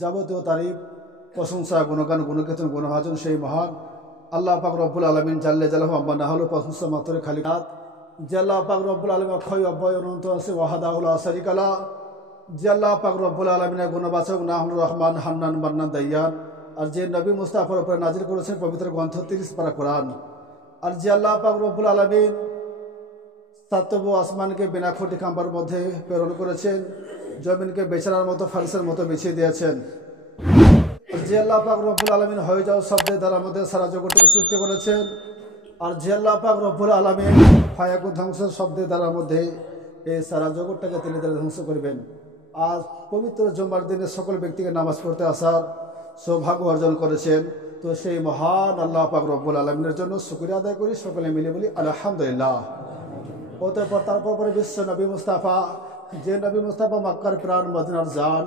যাবতীয় তারিফ প্রশংসা গুণগান গুণকীর্তন গুণভাজন সেই মহান আল্লাহ পাক রব্বুল আলামিন জাল্লে জালাহু আম্মা না হলো প্রশংসা মাত্র খালিকাত যে আল্লাহ পাক রব্বুল আলামিন অক্ষয় অব্যয় অনন্ত আছে ওয়াহাদাহুল শারীকা লা যে আল্লাহ পাক রব্বুল আলামিনের গুণবাচক নামুর রহমান হান্নান মান্নান দাইয়ান আর যে নবী মুস্তাফার উপরে নাজিল করেছেন পবিত্র গ্রন্থ 30 পারা কোরআন আর যে আল্লাহ পাক রব্বুল আলামিন সাতব আসমানকে বিনা খুঁটি খাম্বার মধ্যে প্রেরণ করেছেন জমিনকে বেচারার মতো ফারসের মতো বিছিয়ে দিয়েছেন যে আল্লাহ পাক রব্বুল আলামিন হয়ে যাও শব্দের দ্বারা মধ্যে সারা জগৎকে সৃষ্টি করেছেন আর যে আল্লাহ পাক রব্বুল আলামিন ফায়াকুন ধ্বংসের শব্দের দ্বারা মধ্যে এই সারা জগৎটাকে তিনি ধ্বংস করবেন। আজ পবিত্র জুমার দিনে সকল ব্যক্তিকে নামাজ পড়তে আসার সৌভাগ্য অর্জন করেছেন। তো সেই মহান আল্লাহ পাক রব্বুল আলামিনের জন্য শুকরিয়া আদায় করি, সকলে মিলে বলি আলহামদুলিল্লাহ। অতঃপর তারপর পরে বিশ্ব নবী মুস্তাফা, যে নবী মুস্তাফা মক্কার প্রাণ মদিনার জান,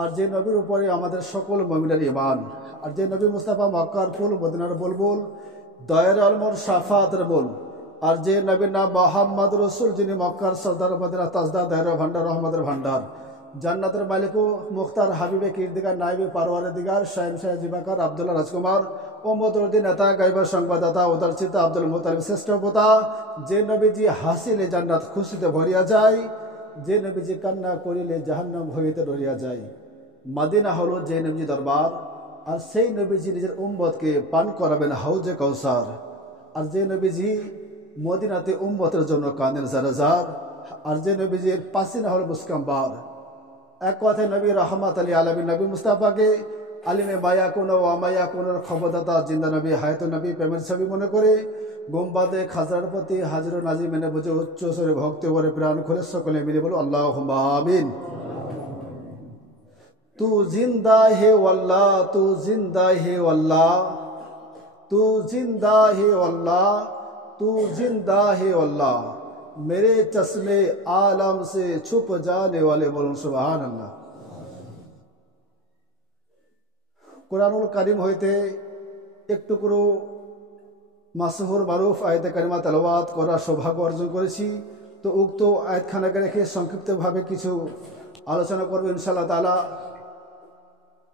আর যে নবীর উপরে আমাদের সকল মুমিনের ঈমান, আর যে নবী মুস্তাফা মক্কার ফুল মদিনার বুলবুল দয়ের আলমর শাফাতের বল, আর যে নবীর নাম মুহাম্মদ রাসূল, যিনি মক্কার সরদার মদিনা তাজদার দায়রা ভান্ডার রহমতের ভান্ডার জান্নাতের মালিক ও মুখতার হাবিবে কিরদিগার নাইবে পারওয়ারদিগার শাহেনশাহ জিবাকার আব্দুল্লাহ রাজকুমার ও মদরুদ্দি নেতা গাইবার সংবাদদাতা উদারচিতা আব্দুল মুতালিব শ্রেষ্ঠ পোতা, যে নবীজি হাসিলে জান্নাত খুশিতে ভরিয়া যায়, যে নবীজি কান্না করিলে জাহান্নাম হইতে ডরিয়া যায়। মদিনা হলো যে নবীজি দরবার, আর সেই নবীজি নিজের উম্মতকে পান করাবেন হাউজে কাউসার। আর যে নবীজি মদিনাতে উম্মতের জন্য কানের জারাজার, আর যে নবীজির পাসিনা হলো মুস্কাম্বার। এক কথায় নবী রহমত আলী আলমী নবী মুস্তাফাকে আলিমে মায়াকুন ও আমায়াকুনের খবরদাতা জিন্দা নবী হায়াত নবী প্রেমের ছবি মনে করে গোমবাদে খাজরার প্রতি হাজির নাজি মেনে বুঝে উচ্চ স্বরে ভক্তি করে প্রাণ খুলে সকলে মিলে বলো আল্লাহুম্মা আমিন। তু জিন্দা হে আল্লাহ, তু জিন্দা হে আল্লাহ, তু জিন্দা হে আল্লাহ, तू जिंदा है अल्लाह, मेरे चश्मे आलम से छुप जाने वाले बोलूं सुबहान अल्लाह। कुरानुल करीम হইতে একটু করে মাসহুর মারুফ আয়াতে কারিমা তেলাওয়াত করার সৌভাগ্য অর্জন করেছি। তো উক্ত আয়াতখানাকে রেখে সংক্ষিপ্তভাবে কিছু আলোচনা করব ইনশাআল্লাহ তাআলা।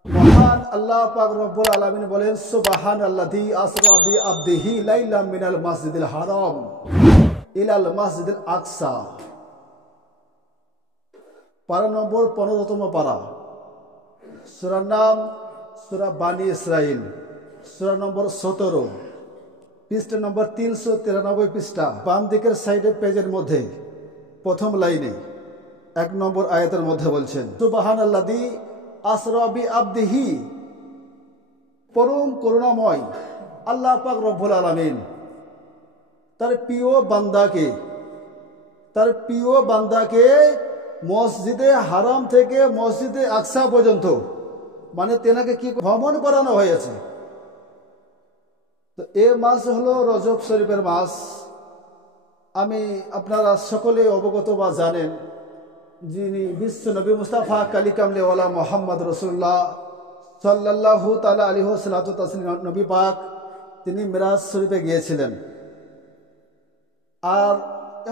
মহান আল্লাহ পাক রব্বুল আলামিন বলেন সুবহানাল্লাযী আসরা বি আবদিহি লাইলাম মিনাল মাসজিদিল হারাম ইলাল মাসজিদিল আকসা। পারা নম্বর 15তম পারা, সূরার নাম সূরা বানি ইসরাইল, সূরা নম্বর 17, পৃষ্ঠা নম্বর 393 পৃষ্ঠা, বাম দিকের সাইডে পেজের মধ্যে প্রথম লাইনে 1 নম্বর আয়াতের মধ্যে বলছেন সুবহানাল্লাযী আসরা বি আবদিহি, পরম করুণাময় আল্লাহ পাক রব্বুল আলামিন তার প্রিয় বান্দাকে মসজিদে হারাম থেকে মসজিদে আকসা পর্যন্ত, মানে তেনাকে কি ভ্রমণ করানো হয়েছে। তো এ মাস হলো রজব শরীফের মাস। আমি আপনারা সকলে অবগত বা জানেন, যিনি বিশ্ব নবী মুস্তাফা কালিকামলে ওয়ালা মোহাম্মদ রসুল্লাহ সাল্লাল্লাহু তাআলা আলাইহি ওয়াসাল্লাম নবী পাক, তিনি মিরাজ শরীফে গিয়েছিলেন। আর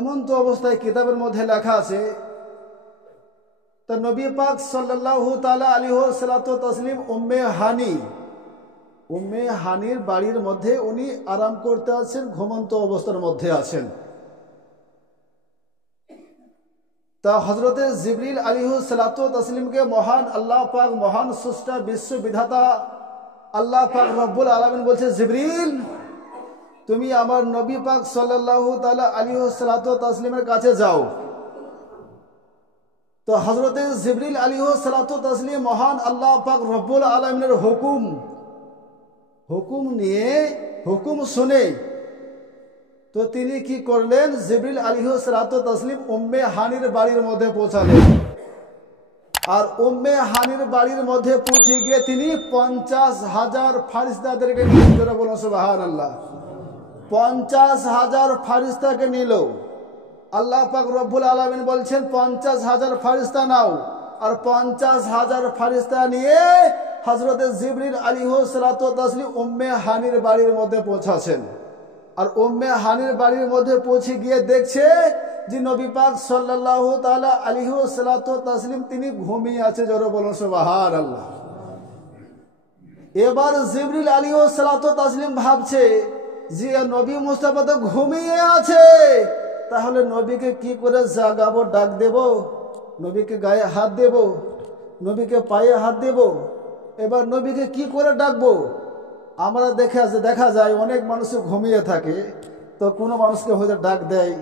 এমন তো অবস্থায় কিতাবের মধ্যে লেখা আছে, তা নবী পাক সাল্লাল্লাহু তাআলা আলাইহি ওয়াসাল্লাম উম্মে হানির বাড়ির মধ্যে উনি আরাম করতে আছেন, ঘুমন্ত অবস্থার মধ্যে আছেন। তা হযরতে জিবরিল আলাইহিসসালামকে মহান আল্লাহ পাক, মহান স্রষ্টা বিশ্ব বিধাতা আল্লাহ পাক রব্বুল আলামিন বলছে, জিবরিল তুমি আমার নবী পাক সাল্লাল্লাহু তাআলা আলাইহি ওয়াসাল্লামের কাছে যাও। তো হযরতে জিবরিল আলাইহিসসালাম মহান আল্লাহ পাক রব্বুল আলামিনের হুকুম শুনে তো তিনি কি করলেন, জিবরিল আলাইহিসসালাম উম্মে হানির বাড়ির মধ্যে পৌঁছালেন। আর উম্মে হানির বাড়ির মধ্যে পৌঁছে গিয়ে তিনি 50,000 ফারিস্তাদেরকে নিয়ে বলুন সুবহানাল্লাহ, 50,000 ফারিস্তাকে নিল। আল্লাহ পাক রব্বুল আলামিন বলছেন 50,000 ফারিস্তা নাও। আর 50,000 ফারিস্তা নিয়ে হযরতে জিবরিল আলাইহিসসালাম উম্মে হানির বাড়ির মধ্যে পৌঁছাছেন। আর উম্মে হানির বাড়ির মধ্যে পৌঁছে গিয়ে দেখছে যে নবী পাক সাল্লাল্লাহু তাআলা আলাইহি ওয়াসাল্লাম তিনি ঘুমিয়ে আছে। জোরে বলুন সুবহানাল্লাহ। এবার জিবরিল আলাইহিসসালাতু তাসলিম ভাবছে যে নবী মুস্তাফা তো ঘুমিয়ে আছে, তাহলে নবীকে কি করে জাগাবো, ডাক দেব, নবীকে গায়ে হাত দেব, নবীকে পায়ে হাত দেব, এবার নবীকে কি করে ডাকবো। আমরা দেখা যায় অনেক মানুষ ঘুমিয়ে থাকে, তো কোনো মানুষকে হয়তো ডাক দেয়,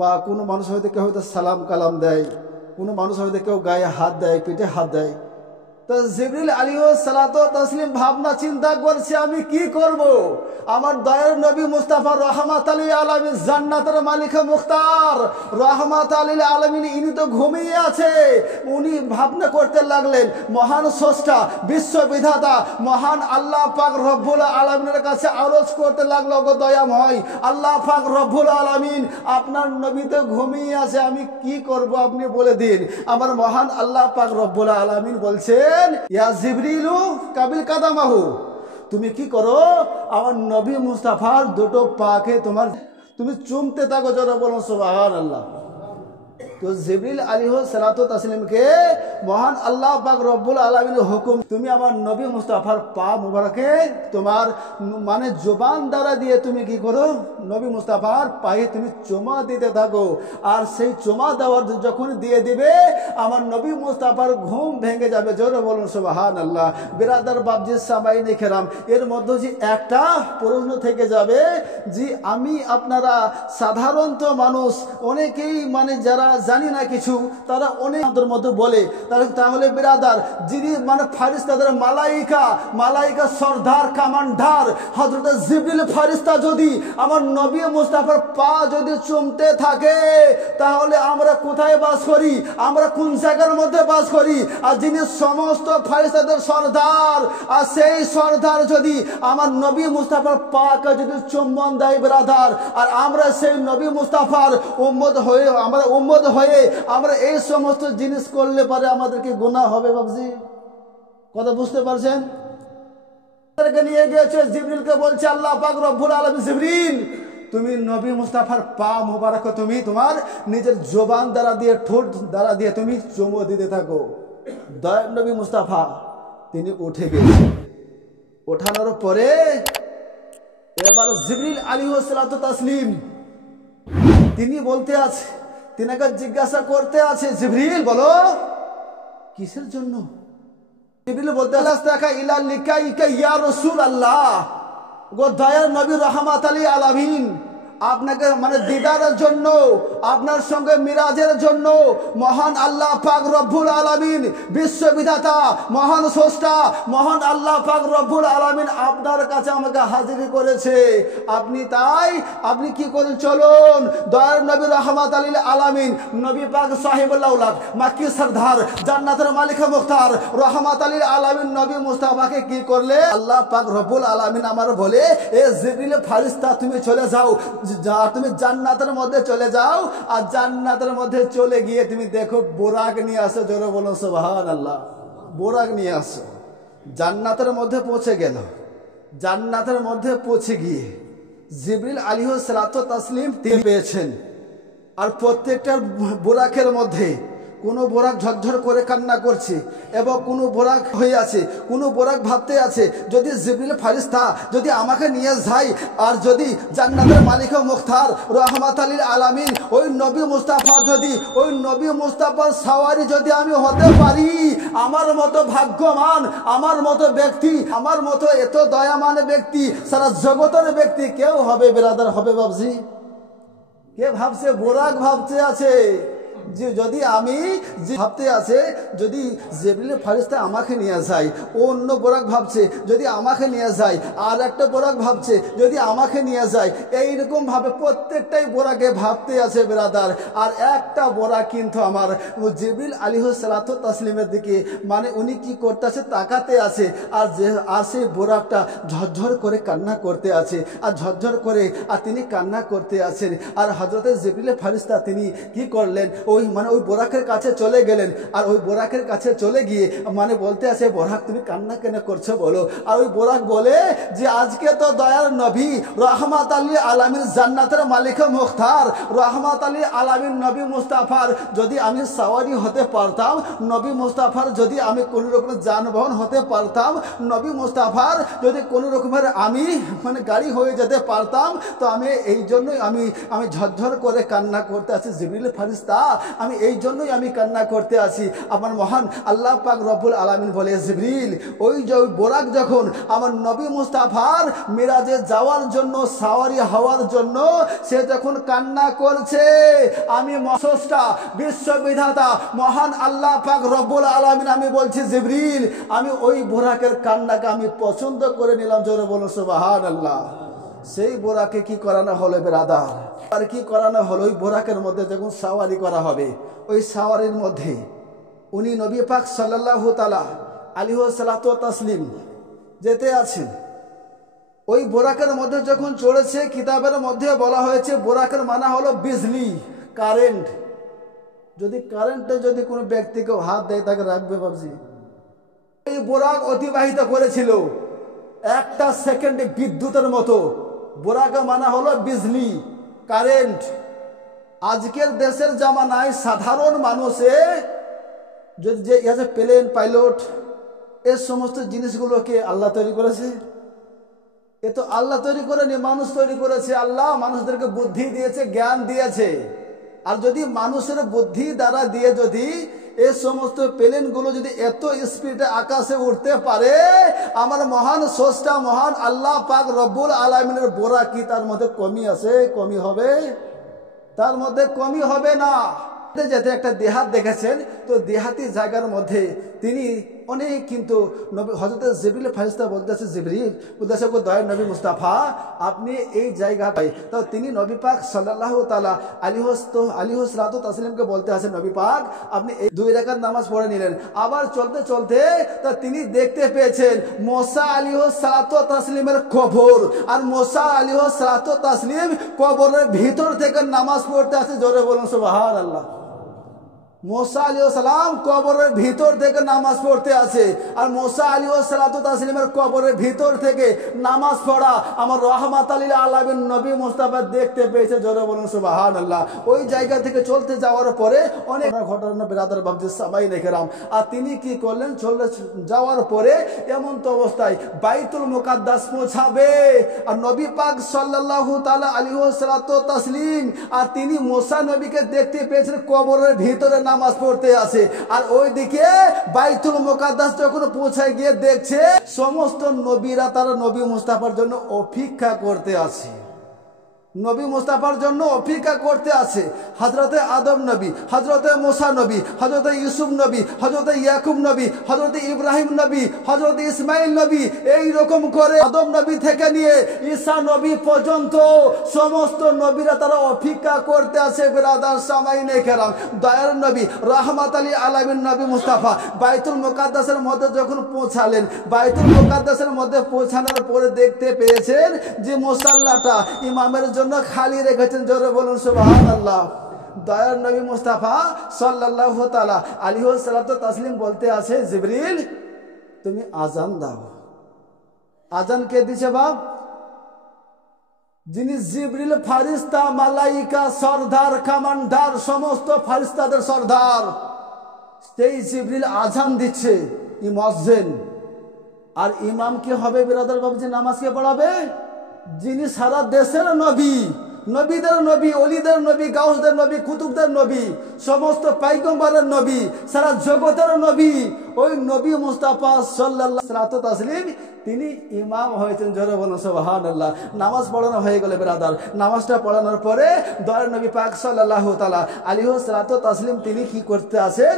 বা কোনো মানুষ হয়তো কেউ হয়তো সালাম কালাম দেয়, কোনো মানুষ হয়তো কেউ গায়ে হাত দেয়, পিঠে হাত দেয়। তো জিবরিল আলাইহিসসালাতু তাসলিম ভাবনা চিন্তা করছে আমি কি করব। আমার দয়ার নবী মুস্তাফা রাহমাতুল লিল আলামিন, জান্নাতের মালিক মুখতার রাহমাতুল লিল আলামিন, ইনি তো ঘুমিয়ে আছে। উনি ভাবনা করতে লাগলেন, মহান স্রষ্টা বিশ্ববিধাতা মহান আল্লাহ পাক রব্বুল আলামিনের কাছে আরজ করতে লাগলো, গো দয়াময় আল্লাহ পাক রব্বুল আলামিন, আপনার নবী তো ঘুমিয়ে আছে, আমি কি করব আপনি বলে দিন। আমার মহান আল্লাহ পাক রব্বুল আলামিন বলছেন, ইয়া জিবরিলু কাবিল কাদামাহু, তুমি কি করো, আমার নবী মুস্তাফার দুটো পাকে তুমি চুমতে থাকো, জোরে বলুন সুবহানাল্লাহ। তো জিবরিল আলাইহিসসালাতু তাসলিমকে মহান আল্লাহ পাক রব্বুল আলামিনের হুকুম, তুমি আমার নবী মুস্তাফার পা মুবারকে তোমার মানে জবান দ্বারা দিয়ে তুমি কি করো, নবী মুস্তাফার পায়ে তুমি চুমা দিতে থাকো। আর সেই চুমা দেওয়ার যখন দিয়ে দিবে, আমার নবী মুস্তাফার ঘুম ভেঙে যাবে, জোরে বলুন সুবহানাল্লাহ। বিরাদার বাবজি সামাইনে কেরাম, এর মধ্যে যে একটা প্রশ্ন থেকে যাবে যে আমি আপনারা সাধারণত মানুষ অনেকেই মানে যারা জানি না কিছু, তারা অনেকের মধ্যে বলে, তাহলে বিরাদার যিনি মানে ফারিস্তাদের মালাইকা সর্দার কামান্ডার হযরত জিবরিল ফারিস্তা যদি আমার নবী মুস্তাফার পা যদি চুমতে থাকে, তাহলে আমরা কোথায় বাস করি, আমরা কোন জায়গার মধ্যে বাস করি। আর যিনি সমস্ত ফারিস্তাদের সর্দার, আর সেই সর্দার যদি আমার নবী মুস্তাফার পাকে যদি চুম্বন দেয় বিরাদার, আর আমরা সেই নবী মুস্তাফার উম্মত হয়ে আমরা এই সমস্ত জিনিস করলে পারে আমাদেরকে গুনাহ হবে। বাবজি কথা বুঝতে পারছেন? নিয়ে গিয়েছে, জিবরিলকে বলছে আল্লাহ পাক রব্বুল আলামিন, জিবরিল তুমি নবী মুস্তাফার পা মুবারক তুমি তোমার নিজের জবান দ্বারা দিয়ে, ঠোঁট দ্বারা দিয়ে তুমি চুমু দিতে থাকো। দয়ার নবী মুস্তাফা তিনি উঠে গেলেন। ওঠানোর পরে এবার জিবরিল আলাইহিসসালাতু তাসলিম তিনি বলতে আছে, তিনাকে জিজ্ঞাসা করতে আছে, জিবরিল বলো কিসের জন্য? জিবরিল বলতে আলাস্তাকা ইলা লিকাইকা ইয়া রাসূলুল্লাহ, গো দয়ার নবী রাহমাতুল লিল আলামিন, আপনাকে মানে দিদারের জন্য, আপনার সঙ্গে মিরাজের জন্য মহান আল্লাহ পাক রব্বুল আলামিন বিশ্ববিধাতা মহান স্রষ্টা মহান আল্লাহ পাক রব্বুল আলামিন আপনার কাছে আমাকে হাজির করেছে। আপনি কি করেন, চলুন দয়ার নবী রাহমাতুল লিল আলামিন, নবী পাক সাহিবুল আওলাদ মাক্কি সরদার জান্নাতের মালিক মুখতার রাহমাতুল লিল আলামিন নবী মুস্তাফাকে কি করলে, আল্লাহ পাক রব্বুল আলামিন আমার বলে, এ জিবরিল ফারিস্তা তুমি চলে যাও, তুমি জান্নাতের মধ্যে চলে যাও, আর জান্নাতের মধ্যে চলে গিয়ে তুমি দেখো বোরাক নিয়ে আসো, জোরে বলো সুবহানাল্লাহ। বোরাক নিয়ে আসো। জান্নাতের মধ্যে পৌঁছে গেল। জান্নাতের মধ্যে পৌঁছে গিয়ে জিবরিল আলাইহিসসালাতু তাসলিম তিনি পেয়েছেন। আর প্রত্যেকটা বোরাকের মধ্যে কোনো বোরাক ঝরঝর করে কান্না করছে, এবং কোনো বোরাক হয়ে আছে, কোনো বোরাক ভাবতে আছে যদি জিবরিল ফারিস্তা যদি আমাকে নিয়ে যায়, আর যদি জান্নাতের মালিক মুখতার রাহমাতুল লিল আলামিন ওই নবী মুস্তাফা যদি ওই নবী মুস্তাফার সওয়ারি যদি আমি হতে পারি, আমার মতো ভাগ্যবান, আমার মতো ব্যক্তি, আমার মতো এত দয়ামান ব্যক্তি সারা জগতের ব্যক্তি কেউ হবে বিরাদার, হবে বাবজি? কে ভাবছে? বোরাক ভাবতে আছে যে যদি আমি ভাবতে আছে যদি জিবরিল ফারিস্তা আমাকে নিয়ে যায়, ও অন্য বোরাক ভাবছে যদি আমাকে নিয়ে যায়, আর একটা বোরাক ভাবছে যদি আমাকে নিয়ে যায়, এইরকম ভাবে প্রত্যেকটাই বোরাকে ভাবতে আছে বিরাদার। আর একটা বোরাক কিন্তু আমার জিবরিল আলাইহিসসালাতু তাসলিমের দিকে মানে উনি কি করতেছে, তাকাতে আছে, আর সেই বোরাকটা ঝরঝর করে কান্না করতে আছে, আর ঝরঝর করে আর তিনি কান্না করতে আছেন। আর হযরত জিবরিল ফারিস্তা তিনি কি করলেন, ওই ওই বোরাকের কাছে চলে গেলেন। আর ওই বোরাকের কাছে চলে গিয়ে বলতে আছে, বোরাক তুমি কান্না কেন করছো বলো। আর ওই বোরাক বলে যে আজকে তো দয়ার নবী রহমাত আলী আলামিন জান্নাতের মালিক মুখতার রহমাত আলী আলামিন নবী মুস্তাফার যদি আমি সাওয়ারি হতে পারতাম, নবী মুস্তাফার যদি আমি কোনো রকমের যানবাহন হতে পারতাম, নবী মুস্তাফার যদি কোনো রকমের আমি গাড়ি হয়ে যেতে পারতাম, তো আমি এই জন্যই আমি ঝরঝর করে কান্না করতে আছি জিবরিল ফারিস্তা, আমি এই জন্যই আমি কান্না করতে আছি। আমার মহান আল্লাহ পাক রব্বুল আলামিন বলে, জিবরিল ওই বোরাক যখন আমার নবী মুস্তাফার মিরাজে যাওয়ার জন্য সাওয়ারি হওয়ার জন্য সে যখন কান্না করছে, আমি স্রষ্টা বিশ্ববিধাতা মহান আল্লাহ পাক রব্বুল আলামিন আমি বলছি জিবরিল আমি ওই বোরাকের কান্নাকে আমি পছন্দ করে নিলাম। জোরে বলুন সুবহানাল্লাহ। সেই বোরাকে কি করানো হলো বেরাদার, আর কি করানো হলো, ওই বোরাকের মধ্যে যখন সাওয়ারি করা হবে, ওই সাওয়ারির মধ্যে উনি নবী পাক সাল্লাল্লাহু তাআলা আলাইহি সাল্লাতু ওয়া তাসলিম যেতে আছেন। ওই বোরাকের মধ্যে যখন চড়েছে, কিতাবের মধ্যে বলা হয়েছে বোরাকের মানা হলো বিজলি, কারেন্ট। যদি কারেন্টে যদি কোনো ব্যক্তিকে হাত দেয় তাকে রাখবে বাবজি। এই বোরাক অতিবাহিত করেছিল একটা সেকেন্ডে বিদ্যুতের মতো। বোরাকে মানা হলো বিজলি, কারেন্ট। আজকের দেশের জামানায় সাধারণ মানুষে যদি যে প্লেন পাইলট এই সমস্ত জিনিসগুলোকে আল্লাহ তৈরি করেছে? এ তো আল্লাহ তৈরি করেনি, মানুষ তৈরি করেছে। আল্লাহ মানুষদেরকে বুদ্ধি দিয়েছে, জ্ঞান দিয়েছে। আর যদি মানুষের বুদ্ধি দ্বারা দিয়ে যদি এই সমস্ত প্লেনগুলো যদি এত স্পিডে আকাশে উঠতে পারে, আমার মহান স্রষ্টা মহান আল্লাহ পাক রব্বুল আলামিনের বোরা কি তার মধ্যে কমি আছে? কমি হবে? তার মধ্যে কমি হবে না। যেতে একটা দেহাত দেখেছেন, তো দেহাতি জায়গার মধ্যে তিনি অনেক কিন্তু নবী হযরত জিবরিল ফারিস্তা বলতেছে, জিবরিল বলতেছে দয়ার নবী মুস্তাফা আপনি এই জায়গাটায়, তো তিনি নবী পাক সাল্লাল্লাহু তাআলা আলাইহি সাল্লাতু তাসলিমকে বলতে আছেন, নবী পাক আপনি এই 2 রাকাত নামাজ পড়ে নিলেন। আবার চলতে চলতে তা তিনি দেখতে পেয়েছেন মুসা আলাইহি সাল্লাতু তাসলিমের কবর। আর মুসা আলাইহি সাল্লাতু তাসলিম কবরের ভিতর থেকে নামাজ পড়তে আছে। জোরে বলুন সুবহানাল্লাহ। মুসা আলাইহিস সালাম কবরের ভিতর থেকে নামাজ পড়তে আছে। আর মুসা আলাইহিস সালাতু তাসলিমের কবরের ভিতর থেকে নামাজ পড়া আমার রহমাত লিল আলামিন নবী মুস্তাফা দেখতে পেয়েছে। জোরে বলুন সুবহানাল্লাহ। ওই জায়গা থেকে চলতে যাওয়ার পরে অনেক ঘটনা বেরাদার বাবজি সামাইনে কেরাম। আর তিনি কি করলেন, চলে যাওয়ার পরে এমন তো অবস্থায় বাইতুল মুকাদ্দাস পৌঁছাবে। আর নবী পাক সাল্লাল্লাহু তাআলা আলাইহি সাল্লাতু তাসলিম আর তিনি মুসা নবীকে দেখতে পেয়েছেন কবরের ভিতরে নামাজ পড়তে আছে। আর ওইদিকে বাইতুল মুকাদ্দাস যখন পৌঁছায় গিয়ে দেখছে সমস্ত নবীরা তারা নবী মুস্তাফার জন্য অপেক্ষা করতে আছে। নবী মুস্তাফার জন্য অপেক্ষা করতে আছে। হযরতে আদম নবী, হযরতে মুসা নবী, হযরতে ইউসুফ নবী, হযরতে ইয়াকুব নবী, হযরতে ইব্রাহিম নবী, হযরতে ইসমাইল নবী, এই রকম করে আদম নবী থেকে নিয়ে ঈসা নবী পর্যন্ত সমস্ত নবীরা তারা অপেক্ষা করতে আছে। বিরাদার সামাইনে কেরাম, দয়ার নবী রহমাত আলী আলামিন নবী মুস্তাফা বাইতুল মুকাদ্দাসের মধ্যে যখন পৌঁছালেন, বাইতুল মুকাদ্দাসের মধ্যে পৌঁছানোর পরে দেখতে পেয়েছেন যে মুসাল্লাটা ইমামের জন্য খালি রেখেছেন। জোরে বলুন সুবহানাল্লাহ। দয়ার নবী মুস্তাফা সাল্লাল্লাহু তাআলা আলাইহি সাল্লাতু তাসলিম বলতে আছে, জিবরিল তুমি আজান দাও। আজান কে দিছে বাপ? যিনি জিবরিল ফারিস্তা, মালাইকা, সরদার, কমান্ডার, সমস্ত ফারিস্তাদের সরদার, সেই জিবরিল আজান দিচ্ছে। মুয়াজ্জিন আর ইমাম কি হবে বিরাদার বাবজি? নামাজকে পড়াবে যিনি সারা দেশের নবী, নবীদের নবী, অলিদের নবী, গাউসদের নবী, কুতুবদের নবী, সমস্ত পাইগম্বরের নবী, সারা জগতের নবী, ওই নবী মুস্তাফা সাল্লাল্লাহু আলাইহি তাসলিম তিনি ইমাম হয়েছেন। জোরে বলুন সুবহানাল্লাহ। নামাজ পড়ানো হয়ে গেল বিরাদার। নামাজটা পড়ানোর পরে দয়ার নবী পাক সাল্লাল্লাহু তাআলা আলাইহি সাল্লাতু তাসলিম তিনি কি করতে আছেন,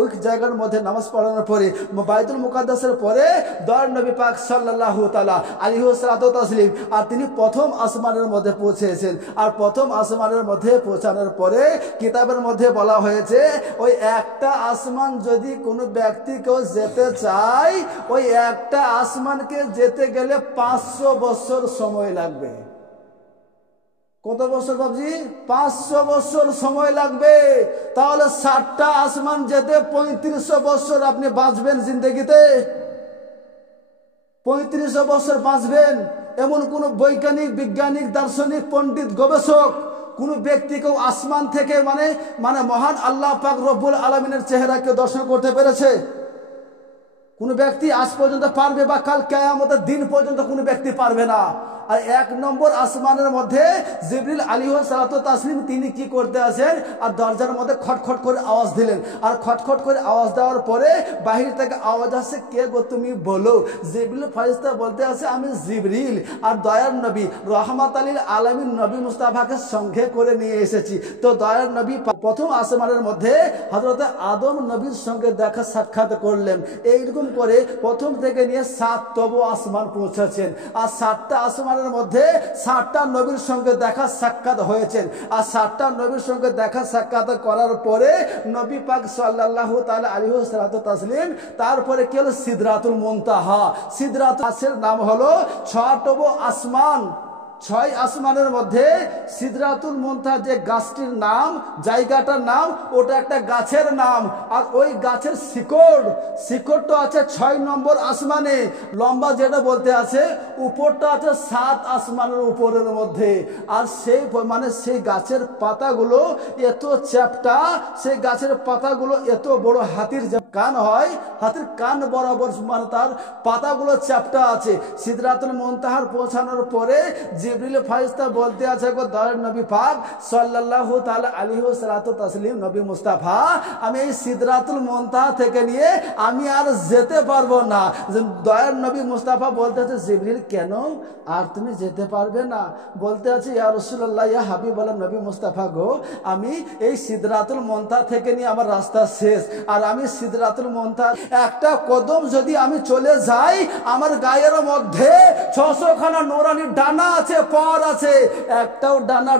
ওই জায়গার মধ্যে নামাজ পড়ানোর পরে বাইতুল মুকাদ্দাসের পরে দয়ার নবী পাক সাল্লাল্লাহু তাআলা আলাইহি সাল্লাতু তাসলিম আর তিনি প্রথম আসমানের মধ্যে পৌঁছেছেন। আর প্রথম আসমানের মধ্যে পৌঁছানোর পরে কিতাবের মধ্যে বলা হয়েছে ওই একটা আসমান যদি কোনো ব্যক্তি কেউ যেতে চায়, ওই একটা আসমানকে যেতে গেলে 500 বছর সময় লাগবে। কত বছর বাবজি? 500 বছর সময় লাগবে। তাহলে 7টা আসমান যেতে 3500 বছর আপনি বাঁচবেন জিন্দগিতে। 3500 বছর বাঁচবেন। এমন কোন বৈজ্ঞানিক, বিজ্ঞানিক, দার্শনিক, পণ্ডিত, গবেষক কোন ব্যক্তি কেউ আসমান থেকে মানে মহান আল্লাহ পাক রব্বুল আলামিনের চেহারাকে দর্শন করতে পেরেছে? কোন ব্যক্তি আজ পর্যন্ত পারবে, বা কাল কিয়ামতের দিন পর্যন্ত কোন ব্যক্তি পারবে না। আর 1 নম্বর আসমানের মধ্যে জিবরিল আলাইহিসসালাতু তাসলিম তিনি কি করতে আছেন, আর দরজার মধ্যে খটখট করে আওয়াজ দিলেন। আর খটখট করে আওয়াজ দেওয়ার পরে বাহির থেকে আওয়াজ আসছে, কে গো তুমি বলো। জিবরিল ফেরেশতা বলতে আছে, আমি জিবরিল, আর দয়ার নবী রহমাতুল লিল আলামিন নবী মুস্তাফাকে সঙ্গে করে নিয়ে এসেছি। তো দয়ার নবী প্রথম আসমানের মধ্যে হযরত আদম নবীর সঙ্গে দেখা সাক্ষাৎ করলেন। এইরকম করে প্রথম থেকে নিয়ে 7তম আসমান পৌঁছেছেন। আর 7টা আসমানের মধ্যে 7টা নবীর সঙ্গে দেখা সাক্ষাৎ হয়েছেন। আর 7টা নবীর সঙ্গে দেখা সাক্ষাৎ করার পরে নবী পাক সাল্লাল্লাহু তাআলা আলাইহি ওয়াসাল্লাম তাসলিম, তারপরে কি হলো সিদরাতুল মুনতাহা। সিদরাতুল নাম হলো 6তম আসমান। 6 আসমানের মধ্যে সিদরাতুল মুনতাহা যে গাছটির নাম, জায়গাটার নাম, ওটা একটা গাছের নাম। আর ওই গাছের শিকড়টা আছে 6 নম্বর আসমানে। লম্বা যেটা বলতে আছে, উপরটা আছে 7 আসমানের উপরের মধ্যে। আর সেই গাছের পাতাগুলো এত চ্যাপ্টা, সেই গাছের পাতাগুলো এত বড় হাতির কান হয়, হাতির কান বরাবর তার পাতাগুলো চ্যাপ্টা আছে। সিদরাতুল মুনতাহার পৌঁছানোর পরে জিবরিল ফেরেশতা বলতে আছে, গো দয়ার নবী পাক সাল্লাল্লাহু তাআলা আলাইহি ওয়াসাল্লাতু তাসলিম নবী মুস্তাফা, আমি এই সিদরাতুল মুনতাহা থেকে নিয়ে আমি আর যেতে পারবো না। দয়ার নবী মুস্তাফা বলতে আছে, জিবরিল কেন আর তুমি যেতে পারবে না? বলতে আছে, ইয়া রাসূলুল্লাহ, ইয়া হাবিবাল্লাহ নবী মুস্তাফা গো, আমি এই সিদরাতুল মুনতাহা থেকে নিয়ে আমার রাস্তা শেষ। আর আমি সিদরাতুল মুনতাহা একটা কদম যদি আমি চলে যাই, আমার গায়ের মধ্যে 600 খানা নোরানি ডানা আছে, পর আছে, একটাও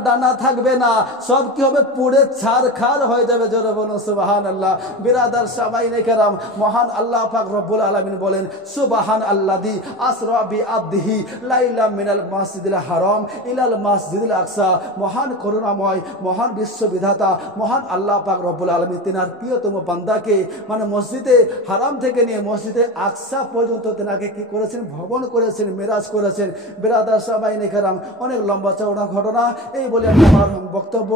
ডানা থাকবে না। সব কি হবে? পুড়ে ছারখার হয়ে যাবে। জোরে বলুন সুবহানাল্লাহ। বিরাদার সামাইনে কেরাম, মহান আল্লাহ পাক রব্বুল আলামিন বলেন, সুবহানাল্লাযী আসরা বিআবদিহি লাইলা মিনাল মাসজিদিল হারাম ইলাল মাসজিদিল আকসা। মহান করুণাময়, মহান বিশ্ববিধাতা, মহান আল্লাহ পাক রব্বুল আলামিন তিনার প্রিয়তম বান্দাকে মসজিদে হারাম থেকে নিয়ে মসজিদে আকসা পর্যন্ত তিনাকে কি করেছেন? ভ্রমণ করেছেন, মেরাজ করেছেন। বিরাদার সামাইনে কেরাম, অনেক লম্বা চওড়া ঘটনা। এই বলে আমি আমার বক্তব্য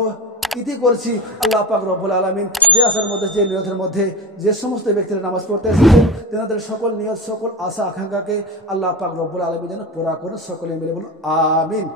ইতি করছি। আল্লাহ পাক রব্বুল আলামিন যে আশার মধ্যে, যে নিয়তের মধ্যে যে সমস্ত ব্যক্তিরা নামাজ পড়তে এসেছেন, তেনাদের সকল নিয়ত, সকল আশা আকাঙ্ক্ষাকে আল্লাহ পাক রব্বুল আলামিন যেন পুরা করেন। সকলে মিলে বলুন আমিন।